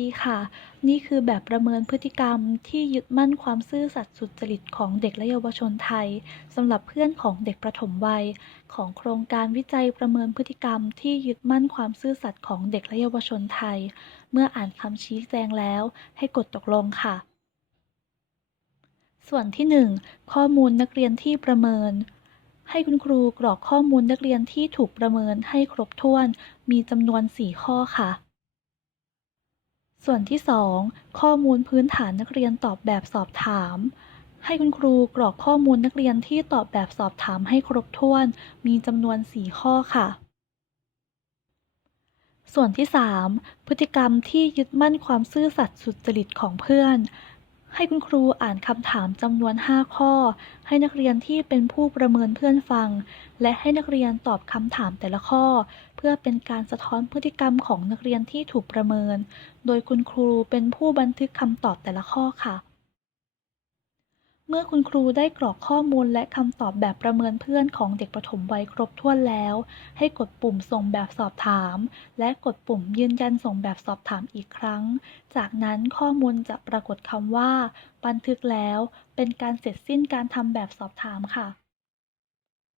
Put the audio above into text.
ดีค่ะ นี่คือแบบประเมินพฤติกรรมที่ยึดมั่นความซื่อสัตย์สุจริตของเด็กและเยาวชนไทยสำหรับเพื่อนของเด็กประถมวัย ของโครงการวิจัยประเมินพฤติกรรมที่ยึดมั่นความซื่อสัตย์ของเด็กและเยาวชนไทย เมื่ออ่านคำชี้แจงแล้ว ให้กดตกลงค่ะ ส่วนที่ 1 ข้อมูลนักเรียนที่ประเมินให้คุณครูกรอกข้อมูลนักเรียนที่ถูกประเมินให้ครบถ้วน มีจำนวน 4 ข้อค่ะ ส่วนที่ 2 ข้อมูลพื้นฐานนักเรียนตอบแบบสอบถาม ให้คุณครูกรอกข้อมูลนักเรียนที่ตอบแบบสอบถามให้ครบถ้วน มีจำนวน 4 ข้อค่ะ ส่วนที่ 3 พฤติกรรมที่ยึดมั่นความซื่อสัตย์สุจริตของเพื่อน ให้คุณครูอ่านคำถามจำนวน 5 ข้อ ให้นักเรียนที่เป็นผู้ประเมินเพื่อนฟัง และให้นักเรียนตอบคำถามแต่ละข้อ เพื่อเป็นการสะท้อนพฤติกรรมของนักเรียนที่ถูกประเมิน โดยคุณครูเป็นผู้บันทึกคำตอบแต่ละข้อค่ะ เมื่อคุณครูได้กรอกข้อมูลและคำตอบแบบประเมินเพื่อนของเด็กประถมวัยครบถ้วนแล้ว ให้กดปุ่มส่งแบบสอบถาม และกดปุ่มยืนยันส่งแบบสอบถามอีกครั้ง จากนั้นข้อมูลจะปรากฏคำว่า บันทึกแล้ว เป็นการเสร็จสิ้นการทำแบบสอบถามค่ะ